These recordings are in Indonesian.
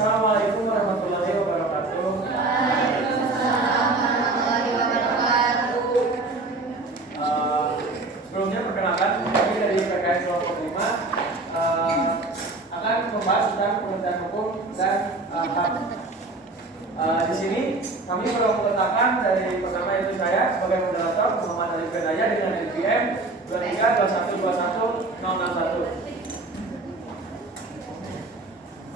Assalamualaikum warahmatullahi wabarakatuh. Waalaikumsalam warahmatullahi wabarakatuh. Sebelumnya perkenalkan, kami dari PKS kelompok 5 akan membahas tentang pengertian hukum dan HAM. Di sini kami perlu meletakkan dari pertama yaitu saya sebagai moderator Muhammad Alif Bedaya dengan NPM 232121 061.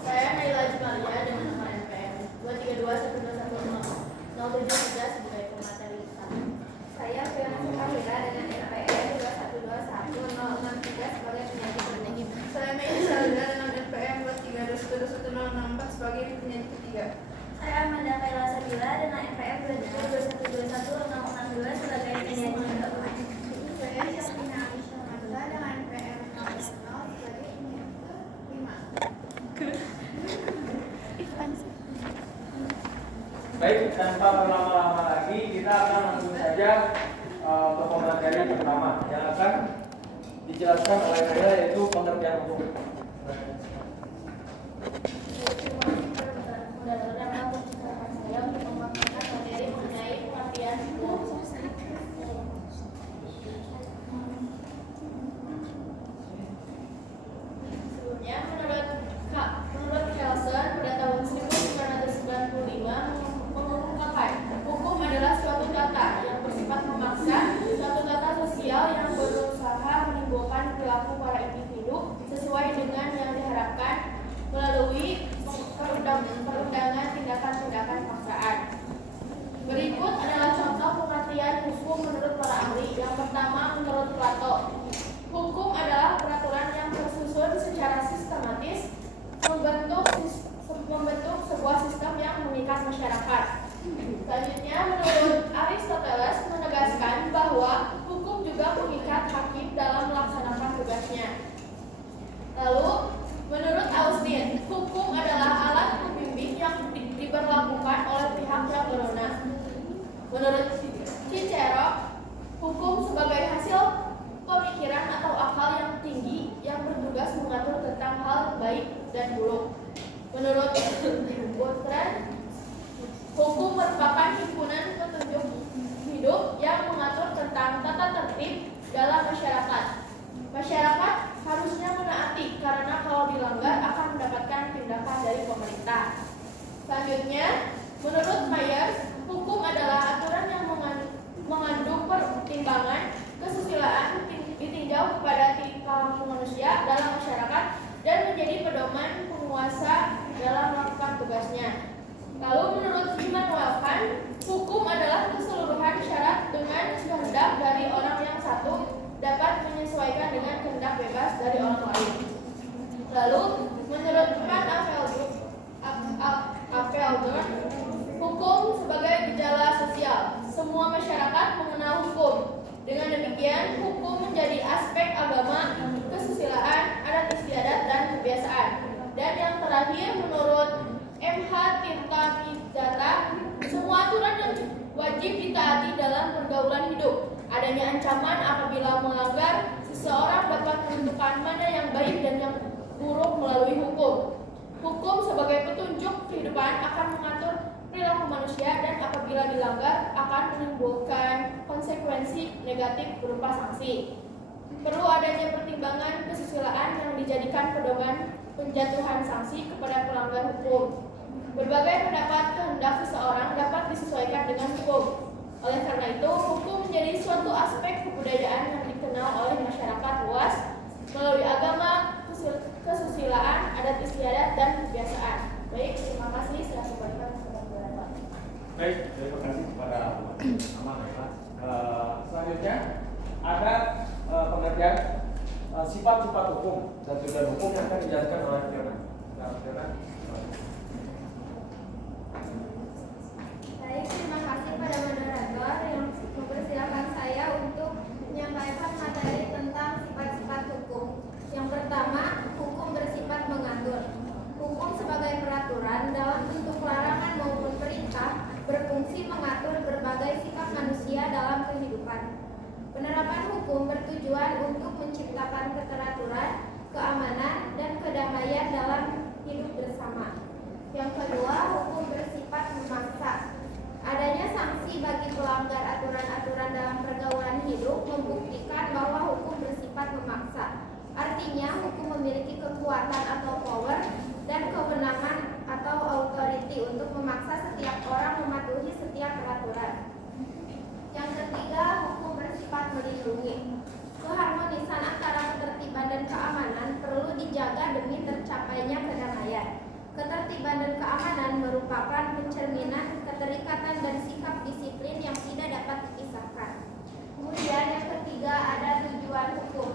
Saya Naila Jumalia dengan nama NPM 23212100713 sebagai pemateri utama. Saya Fiona Sukamira dengan NPM 2121063 sebagai penyanyi penyanyi. Saya Mei Salida dengan NPM 2321064 sebagai penyanyi ketiga. Saya Amanda Kaila Sabila dengan NPM 2121062 sebagai penyanyi keempat. Saya Syafina Aisyah Hamza dengan NPM 010 sebagai penyanyi kelima. Baik, tanpa berlama-lama lagi, kita akan langsung saja ke pemateri pertama yang akan dijelaskan oleh saya, yaitu pengertian hukum. Menurut Kelsen pada tahun 1995 mengungkapkan hukum adalah suatu tata yang bersifat memaksa, suatu tata sosial yang berusaha menimbulkan perilaku para individu sesuai dengan yang diharapkan melalui perundangan tindakan-tindakan paksaan. Berikut adalah contoh pengertian hukum menurut para ahli. Yang pertama, menurut Plato, hukum adalah peraturan yang tersusun secara sistematis membentuk sebuah sistem yang mengikat masyarakat. Selanjutnya, menurut Aristoteles menegaskan bahwa hukum juga mengikat hakim dalam melaksanakan tugasnya. Lalu, menurut Austin, hukum adalah alat pembimbing yang diberlakukan oleh pihak yang berwenang. Menurut Cicero, hukum sebagai hasil pemikiran atau akal yang tinggi yang bertugas mengatur tentang hal baik dan buruk. Menurut Bertrand, hukum merupakan himpunan petunjuk hidup yang mengatur tentang tata tertib dalam masyarakat. Masyarakat harusnya menaati karena kalau dilanggar akan mendapatkan tindakan dari pemerintah. Selanjutnya, menurut Myers, hukum adalah aturan yang mengandung pertimbangan kesusilaan ditinjau kepada tingkah manusia dalam masyarakat dan menjadi pedoman penguasa dalam melakukan tugasnya. Lalu menurut Immanuel Kant, hukum adalah keseluruhan syarat dengan kehendak dari orang yang satu dapat menyesuaikan dengan kehendak bebas dari orang lain. Lalu menurut Van Apeldoorn, hukum sebagai gejala sosial. Semua masyarakat mengenal hukum. Dengan demikian, hukum menjadi aspek agama, kesusilaan, adat istiadat, dan kebiasaan. Dan yang terakhir, menurut M.H. Tirta-Pijata, semua aturan yang wajib ditaati dalam pergaulan hidup. Adanya ancaman apabila melanggar, seseorang dapat menentukan mana yang baik dan yang buruk melalui hukum. Hukum sebagai petunjuk kehidupan akan mengatur perilaku manusia dan apabila dilanggar akan menimbulkan konsekuensi negatif berupa sanksi. Perlu adanya pertimbangan kesusilaan yang dijadikan pedoman penjatuhan sanksi kepada pelanggar hukum. Berbagai pendapat kehendak seseorang dapat disesuaikan dengan hukum. Oleh karena itu, hukum menjadi suatu aspek kebudayaan yang dikenal oleh masyarakat luas melalui agama, kesusilaan, adat istiadat, dan kebiasaan. Baik, terima kasih. Saya kembalikan kepada Bapak. Baik, terima kasih kepada Aman. Selanjutnya ada pengertian sifat-sifat hukum dan tujuan hukum yang akan dijelaskan oleh Fiona. Baik, terima kasih pada moderator yang mempersilahkan saya untuk menyampaikan materi tentang sifat-sifat hukum. Yang pertama, hukum bersifat mengatur. Hukum sebagai peraturan dalam bentuk larangan maupun perintah berfungsi mengatur berbagai sifat manusia dalam kehidupan. Penerapan hukum bertujuan untuk menciptakan keteraturan, keamanan, dan kedamaian dalam hidup bersama. Yang hidup membuktikan bahwa hukum bersifat memaksa. Artinya, hukum memiliki kekuatan atau power dan kewenangan atau authority untuk memaksa setiap orang mematuhi setiap peraturan. Yang ketiga, hukum bersifat melindungi. Keharmonisan antara ketertiban dan keamanan perlu dijaga demi tercapainya kedamaian. Ketertiban dan keamanan merupakan pencerminan keterikatan dan sikap disiplin yang tidak dapat dipisahkan. Kemudian yang ketiga ada tujuan hukum.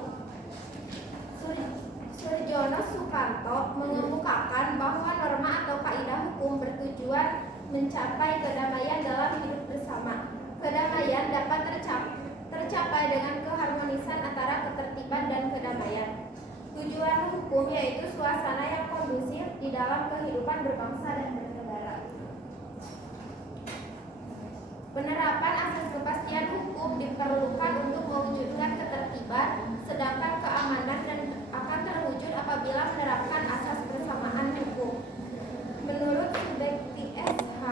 Surjono Sukanto mengemukakan bahwa norma atau kaidah hukum bertujuan mencapai kedamaian dalam hidup bersama. Kedamaian dapat tercapai dengan keharmonisan antara ketertiban dan kedamaian. Tujuan hukum yaitu suasana yang kondusif di dalam kehidupan berbangsa dan bernegara. Penerapan asas kepastian hukum diperlukan untuk mewujudkan ketertiban, sedangkan keamanan dan akan terwujud apabila menerapkan asas persamaan hukum. Menurut Subekti SH,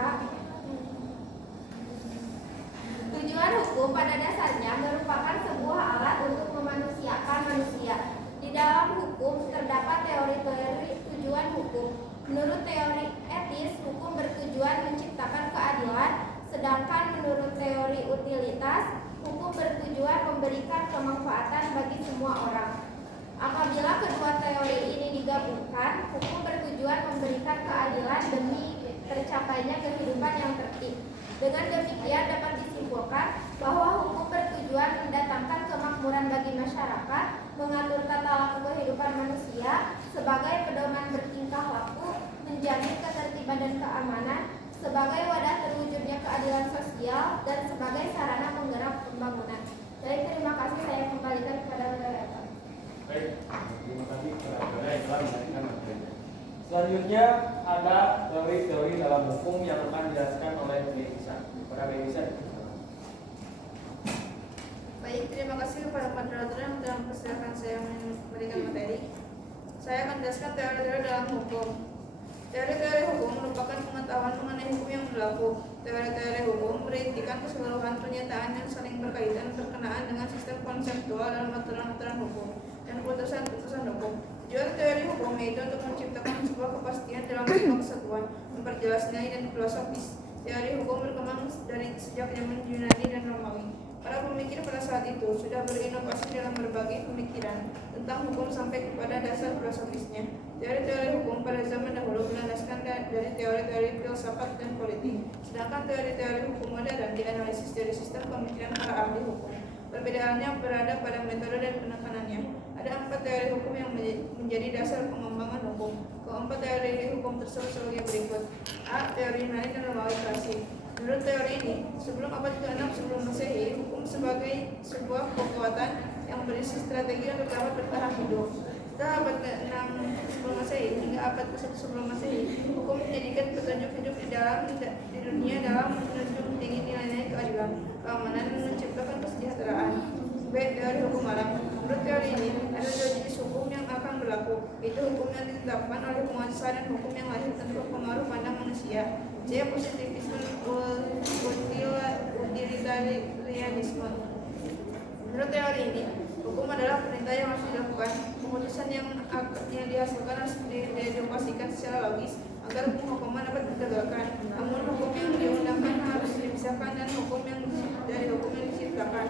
tujuan hukum pada dasarnya merupakan sebuah alat untuk memanusiakan manusia. Di dalam hukum terdapat teori-teori tujuan hukum. Menurut teori etis, hukum bertujuan menciptakan keadilan, sedangkan menurut teori utilitas, hukum bertujuan memberikan kemanfaatan bagi semua orang. Apabila kedua teori ini digabungkan, hukum bertujuan memberikan keadilan demi tercapainya kehidupan yang tertib. Dengan demikian dapat disimpulkan bahwa hukum bertujuan mendatangkan kemakmuran bagi masyarakat, mengatur tata laku kehidupan manusia sebagai pedoman bertingkah laku, menjamin ketertiban dan keamanan, sebagai wadah terwujudnya keadilan sosial, dan sebagai sarana penggerak pembangunan. Jadi terima kasih, saya kembalikan kepada moderator. Baik, terima kasih kepada saudara yang telah menyampaikan materinya. Selanjutnya ada teori-teori dalam hukum yang akan dijelaskan oleh Melisa. Kepada Melisa. Baik, terima kasih kepada moderator yang telah mempersilahkan saya memberikan materi. Saya akan jelaskan teori-teori dalam hukum. Teori-teori hukum merupakan pengetahuan mengenai hukum yang berlaku. Teori-teori hukum berintikan keseluruhan pernyataan yang saling berkaitan berkenaan dengan sistem konseptual dalam aturan-aturan hukum dan putusan-putusan hukum. Tujuan teori hukum yaitu untuk menciptakan sebuah kepastian dalam sebuah kesatuan, memperjelas nilai dan filosofis. Teori hukum berkembang dari sejak zaman Yunani dan Romawi. Para pemikir pada saat itu sudah berinovasi dalam berbagai pemikiran tentang hukum sampai kepada dasar filosofisnya. Teori-teori hukum pada zaman dahulu berlandaskan dari teori-teori filsafat dan politik, sedangkan teori-teori hukum modern dianalisis dari sistem pemikiran para ahli hukum. Perbedaannya berada pada metode dan penekanannya. Ada 4 teori hukum yang menjadi dasar pengembangan hukum. Keempat teori hukum tersebut sebagai berikut. A. Teori Yunani dan Romawi klasik. Menurut teori ini, sebelum abad ke-6 sebelum Masehi, hukum sebagai sebuah kekuatan yang berisi strategi untuk dapat bertahan hidup. Setelah abad ke-6 sebelum Masehi hingga abad ke-1 sebelum Masehi, hukum menjadikan petunjuk hidup di dunia dalam menunjukkan tinggi nilai-nilai keadilan, keamanan, dan menciptakan kesejahteraan. B. Teori hukum alam. Menurut teori ini, ada 2 jenis hukum yang akan berlaku, yaitu hukum yang ditetapkan oleh penguasa dan hukum yang lahir tanpa pengaruh pandang manusia. C. Positivisme utilitarianisme. Menurut teori ini, hukum adalah perintah yang harus dilakukan. Keputusan yang dihasilkan harus diedukasikan secara logis agar hukuman dapat ditegakkan. Namun hukum yang diundangkan harus dipisahkan dan hukum yang diciptakan.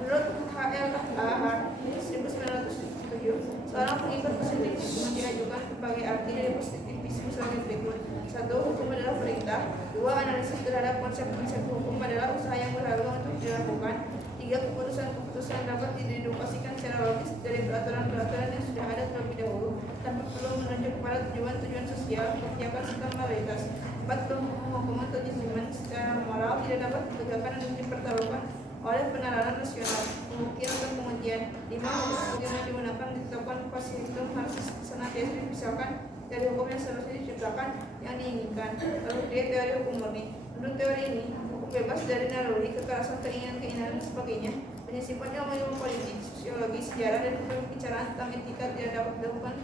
Menurut H.L.A. 1907, seorang pengikut positivisme diajukan berbagai arti dari positivisme sebagai berikut. 1. Hukum adalah perintah. 2. Analisis terhadap konsep-konsep hukum adalah usaha yang berhaluan untuk dilakukan. 3. Keputusan-keputusan dapat didedukasikan secara logis dari peraturan-peraturan yang sudah ada terlebih dahulu tanpa perlu merujuk kepada tujuan-tujuan sosial ketiakan serta moralitas. 4. Penghukuman atau judgement secara moral tidak dapat ditegakkan dan dipertaruhkan oleh penalaran rasional, pengukiran dan pengujian. 5. Hukum sebagaimana digunakan ditetapkan pasti itu harus senantiasa dipisahkan dari hukum yang seharusnya diciptakan yang diinginkan. Lalu D. Teori hukum murni. Menurut teori ini, hukum bebas dari naluri, kekerasan, keinginan-keinginan dan sebagainya. Penyisipan ilmu politik, sosiologi, sejarah, dan pembicaraan tentang etika tidak dapat dilakukan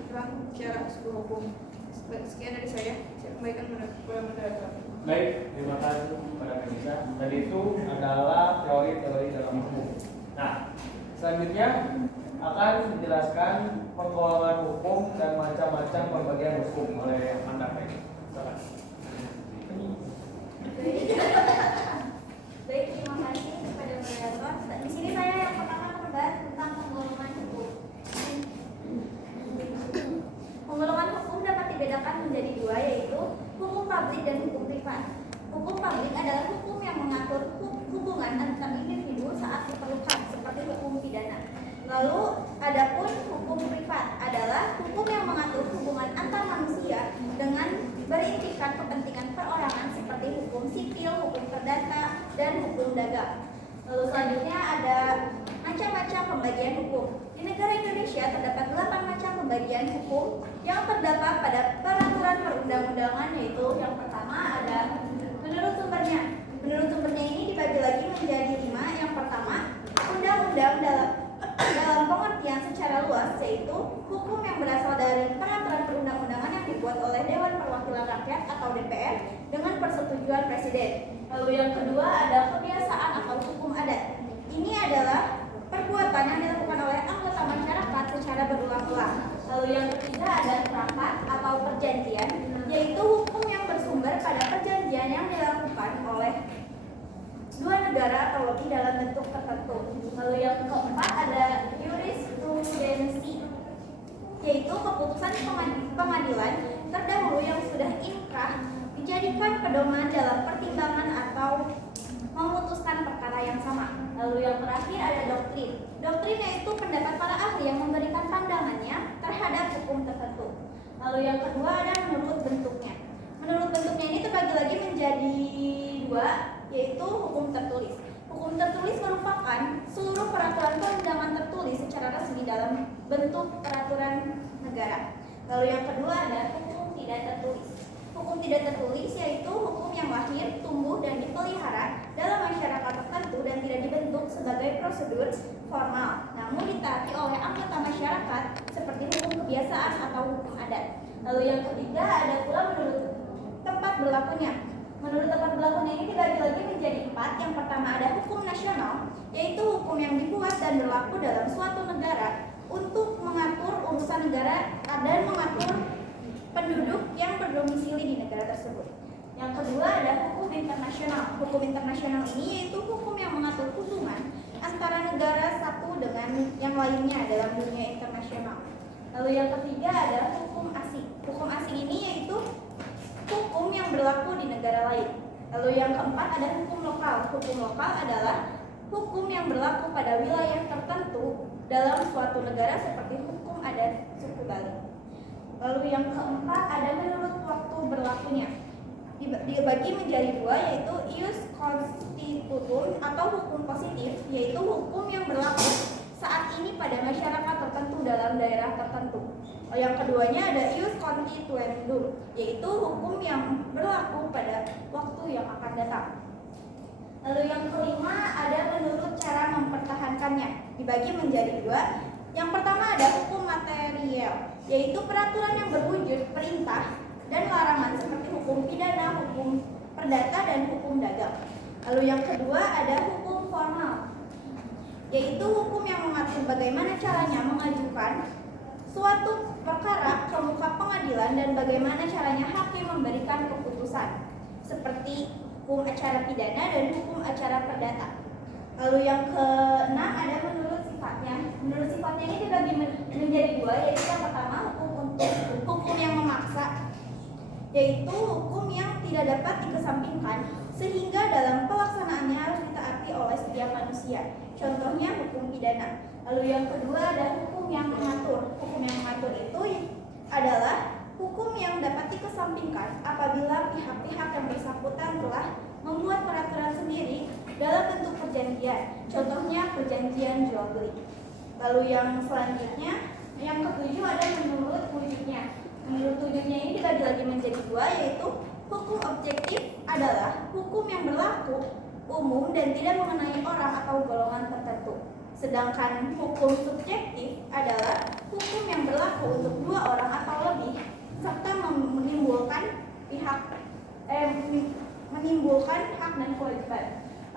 secara sebuah hukum. Sekian dari saya kembalikan kepada moderator. Baik, terima kasih kepada Melisa. Dan itu adalah teori-teori dalam hukum. Selanjutnya akan dijelaskan penggolongan hukum dan macam-macam pembagian hukum oleh Anda. Silakan. Baik, terima kasih kepada moderator. Di sini saya yang pertama membahas tentang penggolongan hukum. Penggolongan hukum dapat dibedakan menjadi dua, yaitu hukum publik dan hukum privat. Hukum publik adalah hukum yang mengatur hubungan antar individu saat diperlukan, seperti hukum pidana. Lalu, adapun hukum privat adalah hukum yang mengatur hubungan antar manusia dengan berintikat kepentingan perorangan, seperti hukum sipil, hukum perdata, dan hukum dagang. Lalu selanjutnya ada macam-macam pembagian hukum. Di negara Indonesia terdapat 8 macam pembagian hukum yang terdapat pada peraturan perundang-undangan, yaitu yang pertama ada menurut sumbernya. Menurut sumbernya ini dibagi lagi menjadi 5. Yang pertama, undang-undang dalam pengertian secara luas, yaitu hukum yang berasal dari peraturan perundang-undangan yang dibuat oleh Dewan Perwakilan Rakyat atau DPR dengan persetujuan Presiden. Lalu yang kedua ada kebiasaan atau hukum adat. Ini adalah perbuatan yang dilakukan oleh anggota masyarakat secara berulang-ulang. Lalu yang ketiga ada traktat atau perjanjian, yaitu hukum yang bersumber pada perjanjian yang dilakukan oleh dua negara atau lebih dalam bentuk tertentu. Lalu yang keempat ada jurisprudensi, yaitu keputusan pengadilan terdahulu yang sudah inkrah dijadikan pedoman dalam pertimbangan atau memutuskan perkara yang sama. Lalu yang terakhir ada doktrin. Doktrin yaitu pendapat para ahli yang memberikan pandangannya terhadap hukum tertentu. Lalu yang kedua ada menurut bentuknya. Menurut bentuknya ini terbagi lagi menjadi 2, yaitu hukum tertulis. Hukum tertulis merupakan seluruh peraturan perundangan tertulis secara resmi dalam bentuk peraturan negara. Lalu yang kedua ada hukum tidak tertulis. Hukum tidak tertulis yaitu hukum yang lahir, tumbuh, dan dipelihara dalam masyarakat tertentu dan tidak dibentuk sebagai prosedur formal, namun ditaati oleh anggota masyarakat seperti hukum kebiasaan atau hukum adat. Lalu yang ketiga ada pula menurut tempat berlakunya. Menurut tempat berlakunya ini dibagi lagi menjadi 4. Yang pertama ada hukum nasional, yaitu hukum yang dibuat dan berlaku dalam suatu negara untuk mengatur urusan negara dan mengatur penduduk yang berdomisili di negara tersebut. Yang kedua ada hukum internasional. Hukum internasional ini yaitu hukum yang mengatur hubungan antara negara satu dengan yang lainnya dalam dunia internasional. Lalu yang ketiga ada hukum asing. Hukum asing ini yaitu hukum yang berlaku di negara lain. Lalu yang keempat ada hukum lokal. Hukum lokal adalah hukum yang berlaku pada wilayah tertentu dalam suatu negara seperti hukum adat suku Bali. Lalu yang keempat ada menurut waktu berlakunya. Dibagi menjadi 2, yaitu ius constitutum atau hukum positif, yaitu hukum yang berlaku saat ini pada masyarakat tertentu dalam daerah tertentu. Yang keduanya ada ius constituendum, yaitu hukum yang berlaku pada waktu yang akan datang. Lalu yang kelima ada menurut cara mempertahankannya. Dibagi menjadi 2. Yang pertama ada hukum material, yaitu peraturan yang berwujud perintah dan larangan seperti hukum pidana, hukum perdata, dan hukum dagang. Lalu yang kedua ada hukum formal, yaitu hukum yang mengatur bagaimana caranya mengajukan suatu perkara ke muka pengadilan dan bagaimana caranya hakim memberikan keputusan, seperti hukum acara pidana dan hukum acara perdata. Lalu yang keenam ada menurut sifatnya. Menurut sifatnya ini dibagi menjadi 2, yaitu yang pertama hukum yang memaksa, yaitu hukum yang tidak dapat dikesampingkan sehingga dalam pelaksanaannya harus ditaati oleh setiap manusia. Contohnya hukum pidana. Lalu yang kedua ada hukum yang mengatur. Hukum yang mengatur itu adalah hukum yang dapat dikesampingkan apabila pihak-pihak yang bersangkutan telah membuat peraturan sendiri dalam bentuk perjanjian. Contohnya perjanjian jual beli. Lalu yang selanjutnya, yang ketujuh ada menurut wujudnya. Menurut wujudnya ini dibagi lagi menjadi 2, yaitu hukum objektif adalah hukum yang berlaku umum dan tidak mengenai orang atau golongan tertentu. Sedangkan hukum subjektif adalah hukum yang berlaku untuk 2 orang atau lebih serta menimbulkan hak dan kewajiban.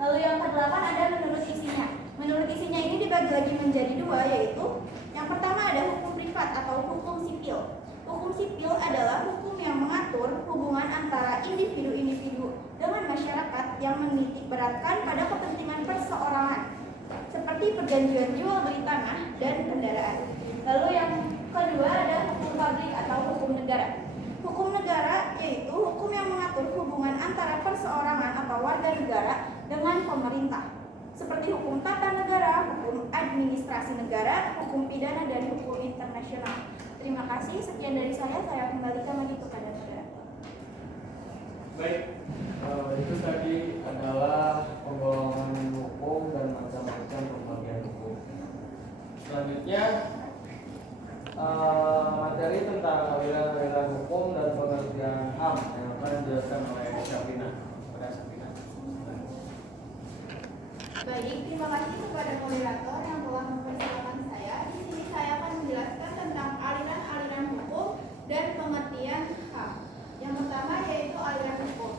Lalu yang kedelapan ada menurut isinya. Menurut isinya ini dibagi lagi menjadi dua, yaitu yang pertama ada hukum privat atau hukum sipil. Hukum sipil adalah hukum yang mengatur hubungan antara individu-individu dengan masyarakat yang menitik beratkan pada kepentingan perseorangan, seperti perjanjian jual beli tanah dan kendaraan. Lalu yang kedua ada hukum publik atau hukum negara. Hukum negara yaitu hukum yang mengatur hubungan antara perseorangan atau warga negara dengan pemerintah, seperti hukum tata negara, hukum administrasi negara, hukum pidana, dan hukum internasional. Terima kasih, sekian dari saya kembalikan lagi kepada moderator. Baik, itu tadi adalah penggolongan hukum dan macam-macam pembagian hukum. Selanjutnya materi tentang aliran-aliran hukum dan pengertian HAM yang akan dijelaskan oleh Syafrina. Kepada Syafrina. Baik, terima kasih kepada moderator yang telah mempersilahkan saya. Di sini saya akan menjelaskan tentang aliran-aliran hukum dan pengertian HAM. Yang pertama yaitu aliran hukum.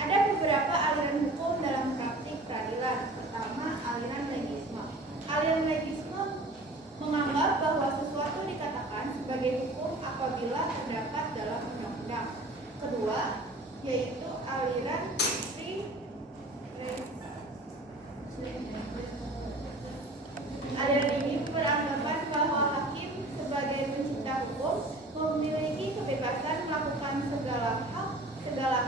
Ada beberapa aliran hukum dalam praktik peradilan. Pertama, aliran legisme. Aliran legisme menganggap bahwa sesuatu dikatakan sebagai hukum apabila terdapat dalam undang-undang. Kedua, yaitu aliran aliran ini beranggapan bahwa hakim sebagai pencipta hukum memiliki kebebasan melakukan segala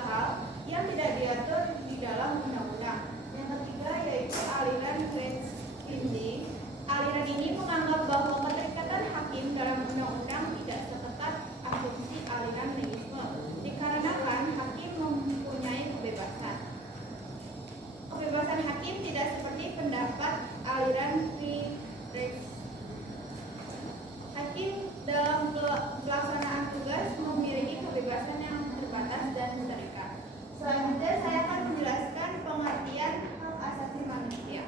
hal yang tidak diatur di dalam undang-undang. Yang ketiga yaitu aliran Cleansing. Aliran ini menganggap bahwa keterikatan hakim dalam undang-undang tidak seketat asumsi aliran legisme, dikarenakan hakim mempunyai kebebasan. Kebebasan hakim tidak seperti pendapat aliran hakim dalam pelaksanaan tugas memiliki kebebasan yang terbatas dan terikat. Selanjutnya saya akan menjelaskan pengertian hak asasi manusia.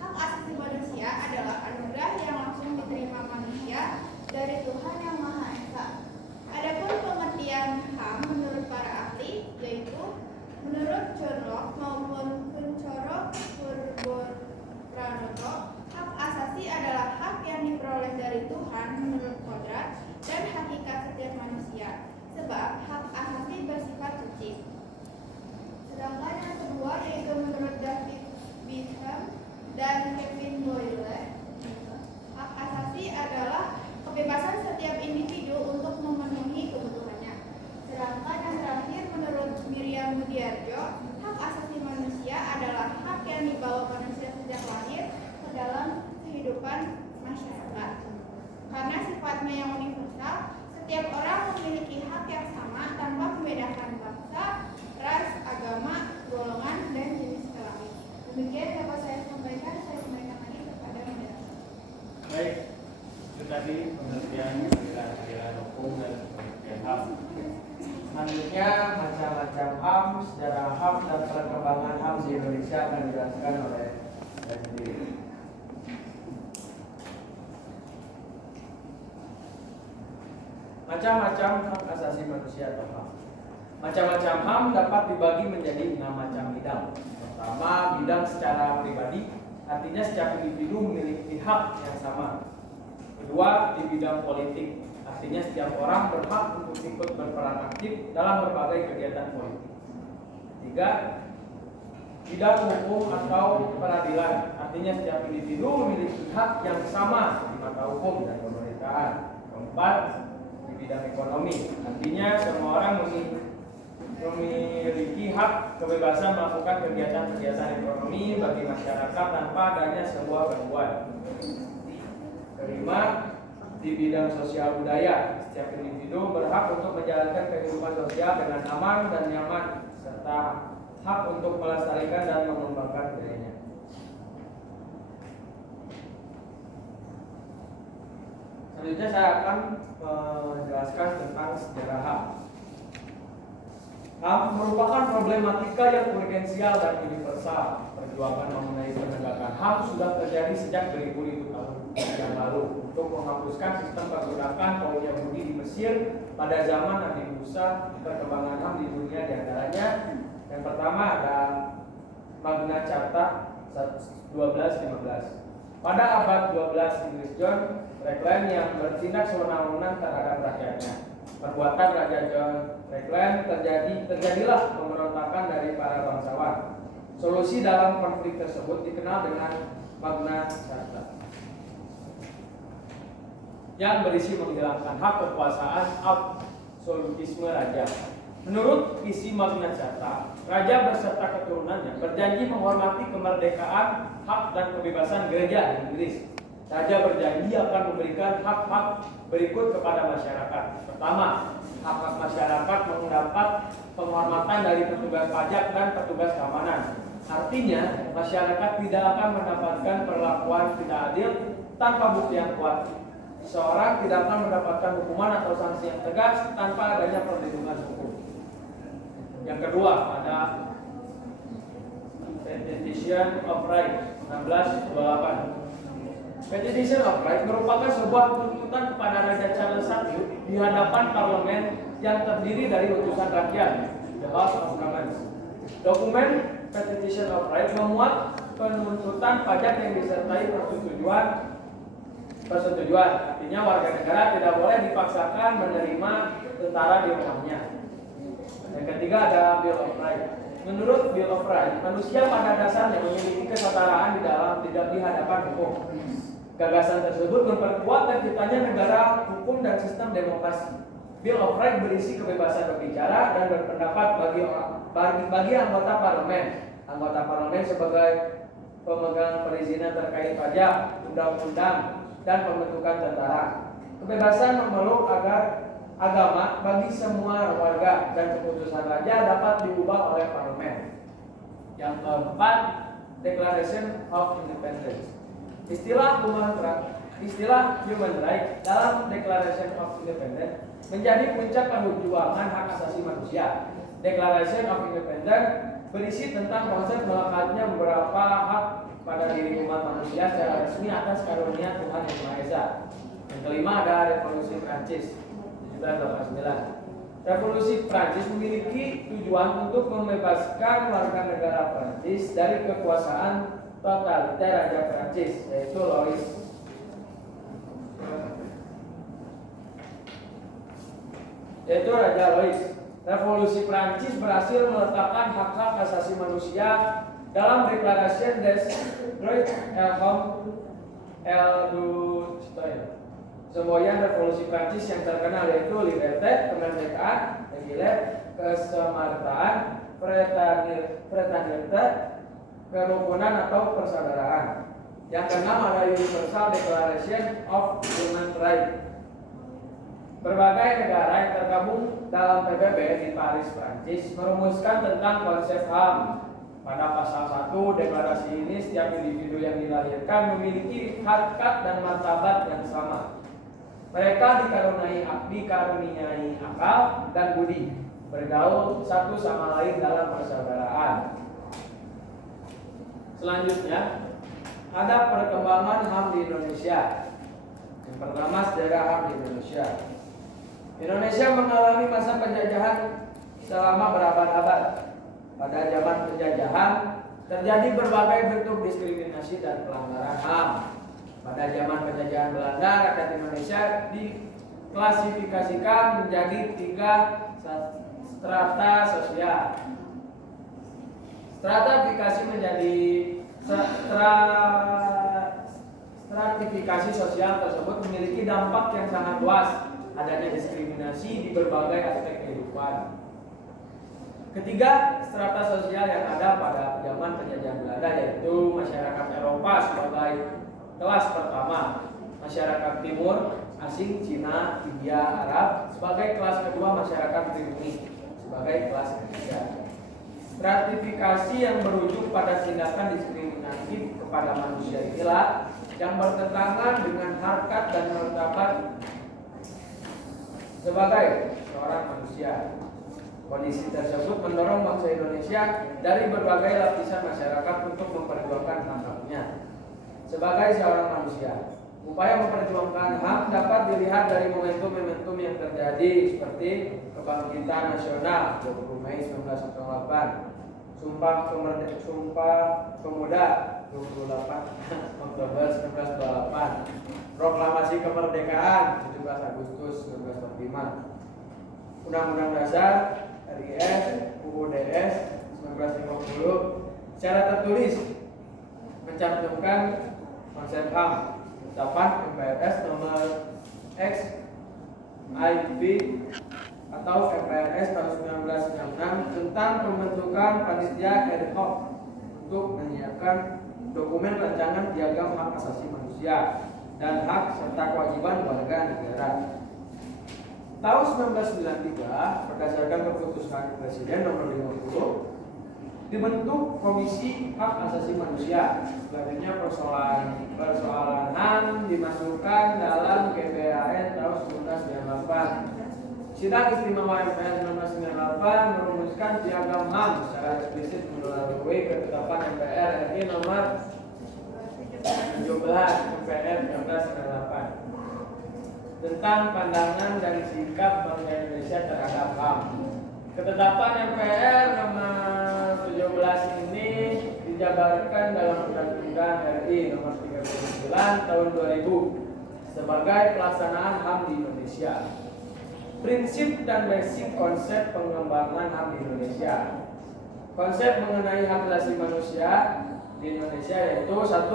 Hak asasi manusia adalah anugerah yang langsung diterima manusia dari Tuhan Yang Maha Esa. Adapun pengertian HAM menurut para ahli yaitu menurut John Locke maupun Kuncoro Purwopranoto, hak asasi adalah hak yang diperoleh dari Tuhan menurut kodrat dan hakikat setiap manusia, sebab hak asasi bersifat suci. Sedangkan yang kedua yaitu menurut David Bingham dan Kevin Boyle, hak asasi adalah kebebasan setiap individu untuk memenuhi kebutuhannya. Sedangkan yang terakhir menurut Miriam Budiarjo, hak asasi manusia adalah hak yang dibawa manusia sejak lahir ke dalam kehidupan masyarakat. Karena sifatnya yang universal, setiap orang memiliki hak yang sama tanpa membedakan bangsa, ras, agama, golongan, dan jenis kelamin. Demikian dapat saya sampaikan lagi kepada moderator. Baik, itu tadi pengertian aliran hukum dan pengertian HAM. Selanjutnya macam-macam HAM, sejarah HAM dan perkembangan HAM di Indonesia akan dijelaskan oleh saya sendiri. Macam-macam hak asasi manusia atau HAM. Macam-macam HAM dapat dibagi menjadi 6 macam bidang. Pertama, bidang secara pribadi, artinya setiap individu memiliki hak yang sama. Kedua, di bidang politik, artinya setiap orang berhak untuk ikut berperan aktif dalam berbagai kegiatan politik. Ketiga, bidang hukum atau peradilan, artinya setiap individu memiliki hak yang sama di mata hukum dan pemerintahan. Keempat, di bidang ekonomi, artinya semua orang memiliki hak kebebasan melakukan kegiatan-kegiatan ekonomi bagi masyarakat tanpa adanya sebuah gangguan. Kelima, di bidang sosial budaya, setiap individu berhak untuk menjalankan kehidupan sosial dengan aman dan nyaman, serta hak untuk melestarikan dan mengembangkan budayanya. Selanjutnya saya akan menjelaskan tentang sejarah HAM. HAM merupakan problematika yang urgensial dan universal. Perjuangan mengenai penegakan HAM sudah terjadi sejak beribu-ribu tahun yang lalu untuk menghapuskan sistem perbudakan kaum Yahudi di Mesir pada zaman Nabi Musa. Perkembangan HAM di dunia diantaranya yang pertama ada Magna Carta Jakarta 1215. Pada abad 12, Inggris John Franklin yang bertindak sewenang-wenang terhadap rakyatnya. Perbuatan Raja John Franklin terjadilah pemberontakan dari para bangsawan. Solusi dalam konflik tersebut dikenal dengan Magna Carta, yang berisi menghilangkan hak kekuasaan absolutisme raja. Menurut isi Magna Carta, raja beserta keturunannya berjanji menghormati kemerdekaan, hak dan kebebasan gereja di Inggris. Raja berjanji akan memberikan hak-hak berikut kepada masyarakat. Pertama, hak-hak masyarakat mendapat penghormatan dari petugas pajak dan petugas keamanan. Artinya, masyarakat tidak akan mendapatkan perlakuan tidak adil tanpa bukti yang kuat. Seorang tidak akan mendapatkan hukuman atau sanksi yang tegas tanpa adanya perlindungan hukum. Yang kedua, ada Petition of Right 1628. Petition of Right merupakan sebuah tuntutan kepada Raja Charles I di hadapan parlemen yang terdiri dari utusan rakyat, the House of Commons. Dokumen Petition of Right memuat penuntutan pajak yang disertai persetujuan. Artinya warga negara tidak boleh dipaksakan menerima tentara di rumahnya. Yang ketiga ada Bill of Rights. Menurut Bill of Rights, manusia pada dasarnya memiliki kesetaraan di hadapan hukum. Gagasan tersebut memperkuat terciptanya negara hukum dan sistem demokrasi. Bill of Rights berisi kebebasan berbicara dan berpendapat bagi anggota parlemen. Anggota parlemen sebagai pemegang perizinan terkait pajak, undang-undang, dan pembentukan tentara. Kebebasan memeluk agama bagi semua warga dan keputusan raja dapat diubah oleh parlemen. Yang keempat, Declaration of Independence. Istilah human right dalam Declaration of Independence menjadi puncak perjuangan hak asasi manusia. Declaration of Independence berisi tentang konsep melekatnya beberapa hak pada diri umat manusia secara resmi atas karunia Tuhan Yang Maha Esa. Yang kelima ada Revolusi Prancis 1789. Revolusi Prancis memiliki tujuan untuk membebaskan warga negara Prancis dari kekuasaan totaliter Raja Prancis, yaitu Raja Louis. Revolusi Prancis berhasil meletakkan hak-hak asasi manusia dalam Declaration des Droits de l'Homme et du Citoyen. Semboyan revolusi Prancis yang terkenal yaitu liberté, kemerdekaan, égalité, kesamartaan, fraternité, kerukunan atau persaudaraan. Yang keenam ada Universal Declaration of Human Rights. Berbagai negara yang tergabung dalam PBB di Paris, Prancis merumuskan tentang konsep HAM. Pada pasal 1 deklarasi ini, setiap individu yang dilahirkan memiliki harkat dan martabat yang sama. Mereka dikaruniai akal dan budi, bergaul satu sama lain dalam persaudaraan. Selanjutnya, ada perkembangan HAM di Indonesia. Yang pertama, sejarah HAM di Indonesia. Indonesia mengalami masa penjajahan selama berabad-abad. Pada zaman penjajahan terjadi berbagai bentuk diskriminasi dan pelanggaran HAM. Pada zaman penjajahan Belanda, rakyat Indonesia diklasifikasikan menjadi 3 strata sosial. Stratifikasi sosial tersebut memiliki dampak yang sangat luas. Adanya diskriminasi di berbagai aspek kehidupan. Ketiga, strata sosial yang ada pada zaman penjajahan Belanda yaitu masyarakat Eropa sebagai kelas pertama, masyarakat Timur, asing, Cina, India, Arab sebagai kelas kedua, masyarakat pribumi sebagai kelas ketiga. Stratifikasi yang merujuk pada tindakan diskriminatif kepada manusia inilah yang bertentangan dengan harkat dan martabat sebagai seorang manusia. Kondisi tersebut mendorong bangsa Indonesia dari berbagai lapisan masyarakat untuk memperjuangkan hak-haknya sebagai seorang manusia. Upaya memperjuangkan HAM dapat dilihat dari momentum-momentum yang terjadi seperti Kebangkitan Nasional 20 Mei 1948, Sumpah Pemuda 28 Oktober 1928, Proklamasi Kemerdekaan 17 Agustus 1945, Undang-Undang Dasar RIS UUDS 1950 secara tertulis mencantumkan konsep HAM, ucapan MPRS nomor X IP atau MPRS tahun 1996 tentang pembentukan panitia ad hoc untuk menyiapkan dokumen rancangan piagam hak asasi manusia dan hak serta kewajiban warga negara. Tahun 1993 berdasarkan keputusan Presiden nomor 50 dibentuk Komisi Hak Asasi Manusia. Selanjutnya persoalan HAM dimasukkan dalam GBHN tahun 1998. Sidang Istimewa MPR 1998 merumuskan piagam HAM secara eksplisit melalui ketetapan MPR RI nomor 17 MPR 1998 tentang pandangan dan sikap bangsa Indonesia terhadap HAM. Ketetapan MPR nomor 17 ini dijabarkan dalam Undang-Undang RI nomor 39 tahun 2000 sebagai pelaksanaan HAM di Indonesia. Prinsip dan basic konsep pengembangan HAM di Indonesia. Konsep mengenai hak asasi manusia di Indonesia yaitu 1.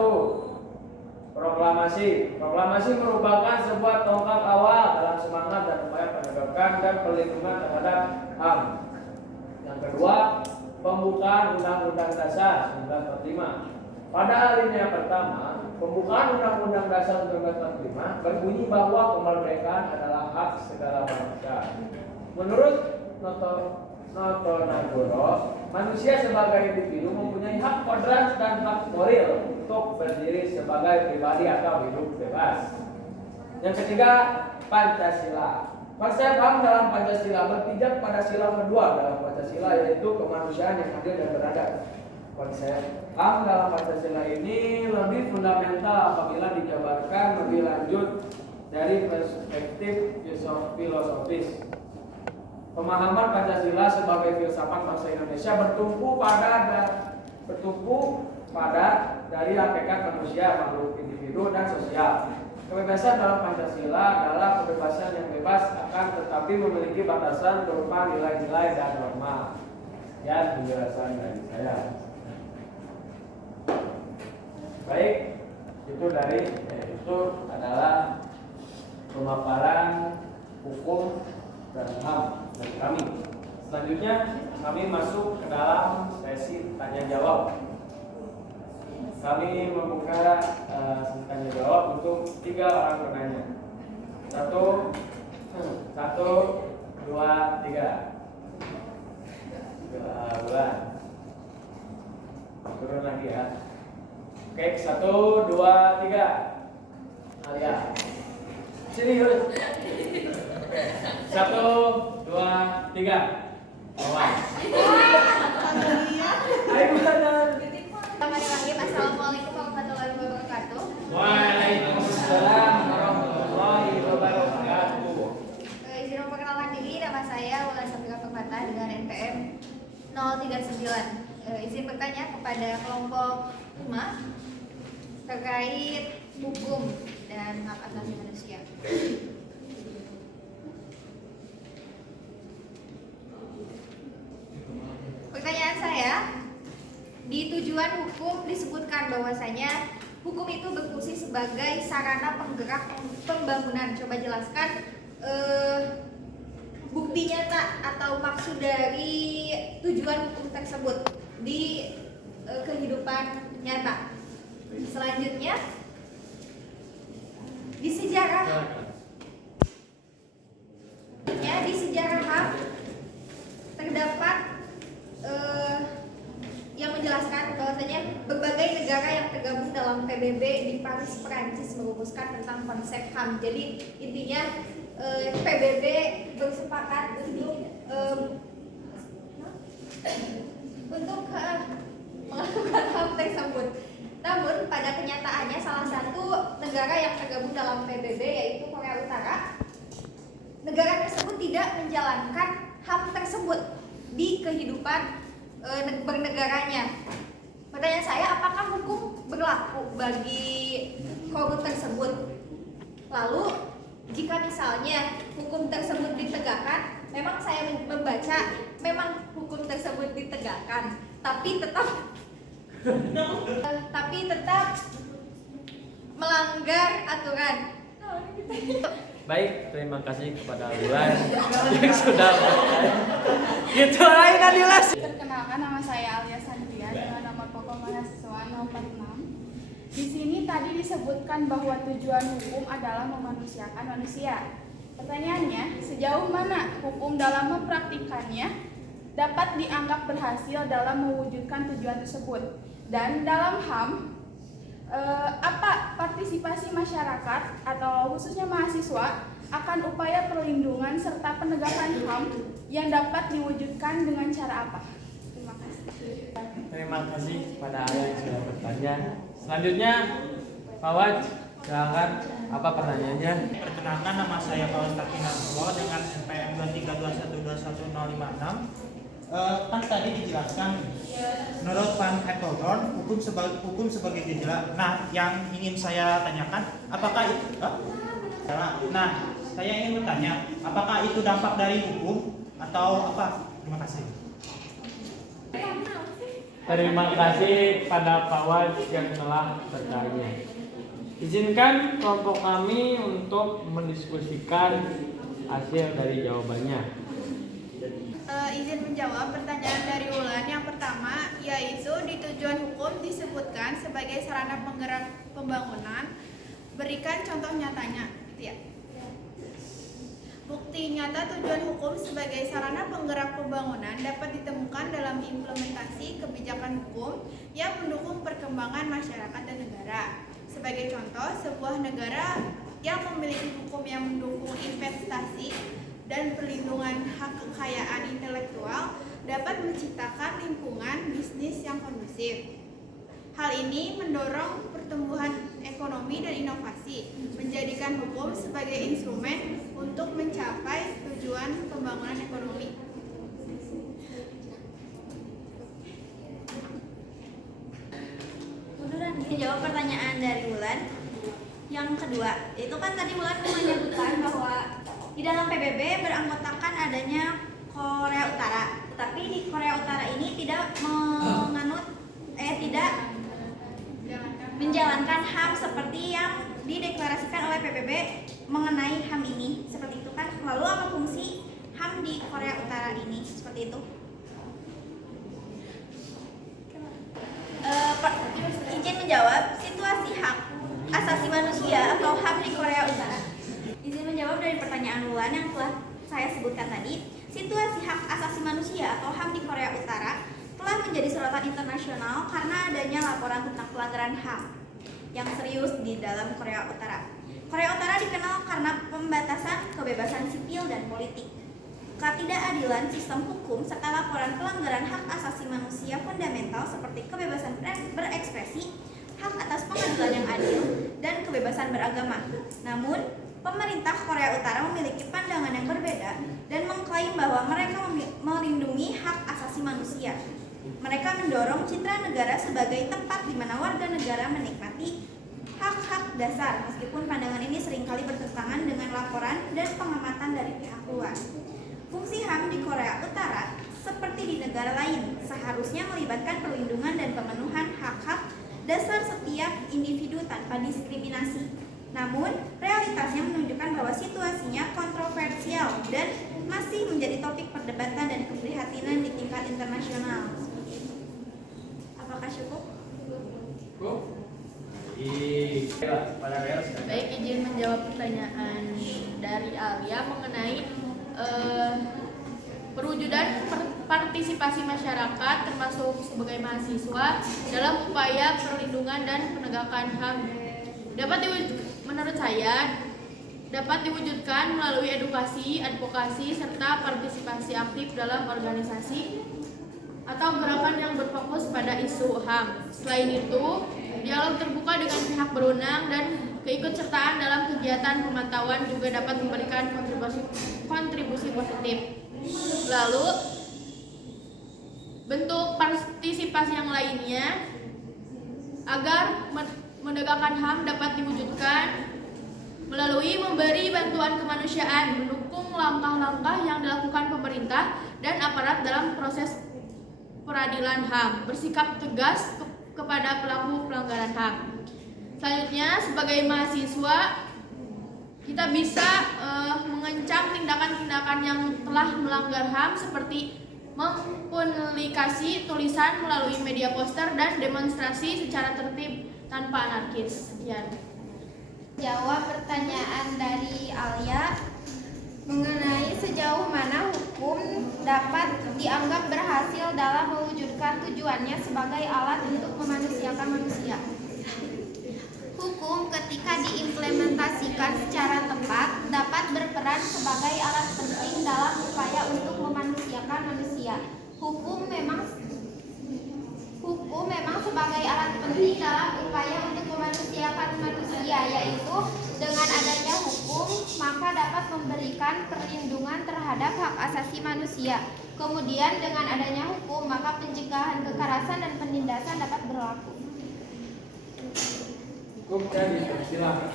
Proklamasi. Proklamasi merupakan sebuah tonggak awal dalam semangat dan upaya penegakan dan perlindungan terhadap HAM. Yang kedua, pembukaan Undang-Undang Dasar 1945. Pada alinea pertama, pembukaan Undang-Undang Dasar 1945 berbunyi bahwa kemerdekaan adalah hak segala manusia. Menurut Noto Nagoro, manusia sebagai individu mempunyai hak kodrat dan hak moral untuk berdiri sebagai pribadi atau hidup bebas. Yang ketiga, Pancasila. Konsep HAM dalam Pancasila berpijak pada sila kedua dalam Pancasila, yaitu kemanusiaan yang adil dan beradab. Konsep HAM dalam Pancasila ini lebih fundamental apabila dijabarkan lebih lanjut dari perspektif filosofis. Pemahaman Pancasila sebagai filsafat bangsa Indonesia bertumpu pada dari hakikat manusia, makhluk individu dan sosial. Kebebasan dalam Pancasila adalah kebebasan yang bebas akan tetapi memiliki batasan berupa nilai-nilai dan norma. Ya, penjelasan dari saya. Baik, itu adalah pemaparan hukum dan HAM dari kami. Selanjutnya kami masuk ke dalam sesi tanya jawab. Kami membuka sesi tanya jawab untuk 3 orang penanya. 1, 2, 3. Bulan. Turun lagi ya. Oke, 1, 2, 3. Alia. Serius. 1, 2, 3. Awan. Ayo bulan. Assalamualaikum warahmatullahi wabarakatuh. Waalaikumsalam warahmatullahi wabarakatuh. Izin memperkenalkan diri, nama saya Wulan Safira Permata dengan NPM 039. Izin bertanya kepada kelompok 5 terkait hukum dan hak asasi manusia. Pertanyaan saya, di tujuan hukum disebutkan bahwasanya hukum itu berfungsi sebagai sarana penggerak pembangunan. Coba jelaskan bukti nyata atau maksud dari tujuan hukum tersebut di kehidupan nyata. Selanjutnya, di sejarah HAM terdapat yang menjelaskan bahwasanya berbagai negara yang tergabung dalam PBB di Paris, Perancis merumuskan tentang konsep HAM. Jadi intinya PBB bersepakat untuk melakukan HAM tersebut. Namun pada kenyataannya salah satu negara yang tergabung dalam PBB yaitu Korea Utara, negara tersebut tidak menjalankan HAM tersebut di kehidupan bernegaranya. Pertanyaan saya, apakah hukum berlaku bagi koruptor tersebut? Lalu, jika misalnya hukum tersebut ditegakkan, memang saya membaca memang hukum tersebut ditegakkan, tapi tetap melanggar aturan. Baik, terima kasih kepada Wulan yang sudah bertanya. Gitu aja Nadila. Perkenalkan, nama saya Alia Sandria dengan nomor pokok mahasiswa 046. Di sini tadi disebutkan bahwa tujuan hukum adalah memanusiakan manusia. Pertanyaannya, sejauh mana hukum dalam mempraktikannya dapat dianggap berhasil dalam mewujudkan tujuan tersebut? Dan dalam HAM, apa partisipasi masyarakat atau khususnya mahasiswa akan upaya perlindungan serta penegakan HAM yang dapat diwujudkan dengan cara apa? Terima kasih. Terima kasih kepada Alia yang sudah bertanya. Selanjutnya, Pak Waj, silakan. Apa pertanyaannya? Perkenalkan, nama saya Paulus Takinarwo dengan NPM 2321210056. Kan tadi dijelaskan menurut Van Heckelborn hukum sebagai gejala. Nah, yang ingin saya tanyakan, apakah itu Nah, saya ingin bertanya, apakah itu dampak dari hukum atau apa? Terima kasih. Terima kasih pada Pak Waj yang telah bertanya. Izinkan kelompok kami untuk mendiskusikan hasil dari jawabannya. Izin menjawab pertanyaan dari Wulan. Yang pertama, yaitu di tujuan hukum disebutkan sebagai sarana penggerak pembangunan. Berikan contoh nyatanya, gitu ya. Bukti nyata tujuan hukum sebagai sarana penggerak pembangunan dapat ditemukan dalam implementasi kebijakan hukum yang mendukung perkembangan masyarakat dan negara. Sebagai contoh, sebuah negara yang memiliki hukum yang mendukung investasi dan perlindungan hak kekayaan intelektual dapat menciptakan lingkungan bisnis yang kondusif. Hal ini mendorong pertumbuhan ekonomi dan inovasi, menjadikan hukum sebagai instrumen untuk mencapai tujuan pembangunan ekonomi. Menjawab pertanyaan dari Wulan. Yang kedua, itu kan tadi Wulan menyebutkan bahwa di dalam PBB beranggotakan adanya Korea Utara, tetapi di Korea Utara ini tidak tidak menjalankan HAM seperti yang dideklarasikan oleh PBB mengenai HAM ini, seperti itu kan. Lalu apa fungsi HAM di Korea Utara ini? Seperti itu. Izin menjawab, situasi hak asasi manusia atau HAM di Korea Utara. Izin menjawab dari pertanyaan Wulan yang telah saya sebutkan tadi. Situasi hak asasi manusia atau HAM di Korea Utara telah menjadi sorotan internasional karena adanya laporan tentang pelanggaran HAM yang serius di dalam Korea Utara. Korea Utara dikenal karena pembatasan kebebasan sipil dan politik, ketidakadilan sistem hukum, serta laporan pelanggaran hak asasi manusia fundamental seperti kebebasan berekspresi, hak atas pengadilan yang adil, dan kebebasan beragama. Namun, pemerintah Korea Utara memiliki pandangan yang berbeda dan mengklaim bahwa mereka melindungi hak asasi manusia. Mereka mendorong citra negara sebagai tempat di mana warga negara menikmati hak-hak dasar, meskipun pandangan ini seringkali bertentangan dengan laporan dan pengamatan dari pihak luar. Fungsi HAM di Korea Utara, seperti di negara lain, seharusnya melibatkan perlindungan dan pemenuhan hak-hak dasar setiap individu tanpa diskriminasi. Namun, realitasnya menunjukkan bahwa situasinya kontroversial dan masih menjadi topik perdebatan dan keprihatinan di tingkat internasional. Apakah cukup? Baik, izin menjawab pertanyaan dari Alia mengenai perwujudan partisipasi masyarakat termasuk sebagai mahasiswa dalam upaya perlindungan dan penegakan HAM. Menurut saya dapat diwujudkan melalui edukasi, advokasi, serta partisipasi aktif dalam organisasi atau gerakan yang berfokus pada isu HAM. Selain itu, dialog terbuka dengan pihak berwenang dan keikutsertaan dalam kegiatan pemantauan juga dapat memberikan kontribusi positif. Lalu, bentuk partisipasi yang lainnya agar menegakkan HAM dapat diwujudkan melalui memberi bantuan kemanusiaan, mendukung langkah-langkah yang dilakukan pemerintah dan aparat dalam proses peradilan HAM, bersikap tegas kepada pelaku pelanggaran HAM. Selanjutnya, sebagai mahasiswa, kita bisa mengecam tindakan-tindakan yang telah melanggar HAM seperti mempublikasi tulisan melalui media poster dan demonstrasi secara tertib tanpa anarkis. Sekian. Jawab pertanyaan dari Alia mengenai sejauh mana hukum dapat dianggap berhasil dalam mewujudkan tujuannya sebagai alat untuk memanusiakan manusia. Hukum ketika diimplementasikan secara tepat dapat berperan sebagai alat penting dalam upaya untuk memanusiakan manusia. Hukum memang sebagai alat penting dalam upaya untuk memanusiakan manusia, yaitu dengan adanya hukum maka dapat memberikan perlindungan terhadap hak asasi manusia. Kemudian dengan adanya hukum maka pencegahan kekerasan dan penindasan dapat berlaku. Cukup jadi, silakan.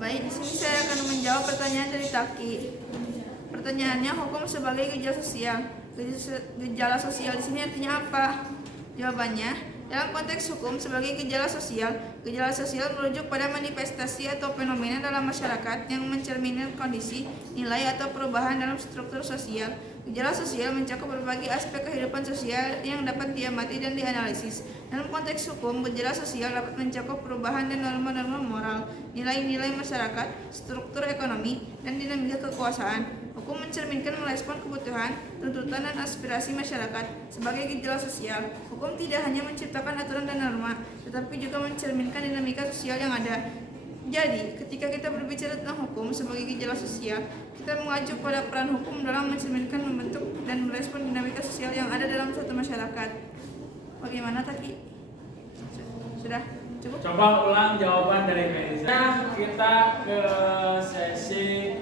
Baik, di sini saya akan menjawab pertanyaan dari Taki. Pertanyaannya, hukum sebagai gejala sosial. Gejala sosial di sini artinya apa? Jawabannya, dalam konteks hukum sebagai gejala sosial merujuk pada manifestasi atau fenomena dalam masyarakat yang mencerminkan kondisi, nilai atau perubahan dalam struktur sosial. Gejala sosial mencakup berbagai aspek kehidupan sosial yang dapat diamati dan dianalisis. Dalam konteks hukum, gejala sosial dapat mencakup perubahan dan norma-norma moral, nilai-nilai masyarakat, struktur ekonomi, dan dinamika kekuasaan. Hukum mencerminkan merespon kebutuhan, tuntutan, dan aspirasi masyarakat. Sebagai gejala sosial, hukum tidak hanya menciptakan aturan dan norma, tetapi juga mencerminkan dinamika sosial yang ada. Jadi, ketika kita berbicara tentang hukum sebagai gejala sosial, kita mengacu pada peran hukum dalam mencerminkan, membentuk, dan merespon dinamika sosial yang ada dalam suatu masyarakat. Bagaimana Taki? Sudah cukup? Coba ulang jawaban dari Melisa. Kita ke sesi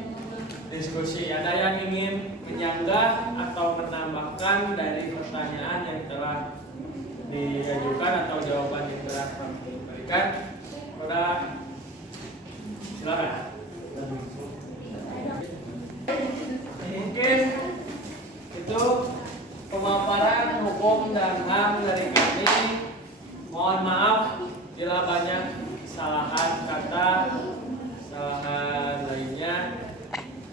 diskusi. Ada yang ingin menyanggah atau menambahkan dari pertanyaan yang telah diajukan atau jawaban yang telah diberikan? Silakan. Mungkin itu pemaparan hukum dan HAM dari kami. Mohon maaf bila banyak kesalahan kata, kesalahan lainnya.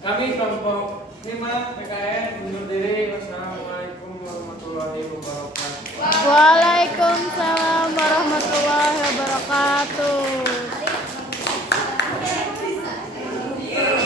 Kami kelompok 5 PKN undur diri. Wassalamualaikum warahmatullahi wabarakatuh. Waalaikumsalam warahmatullahi wabarakatuh.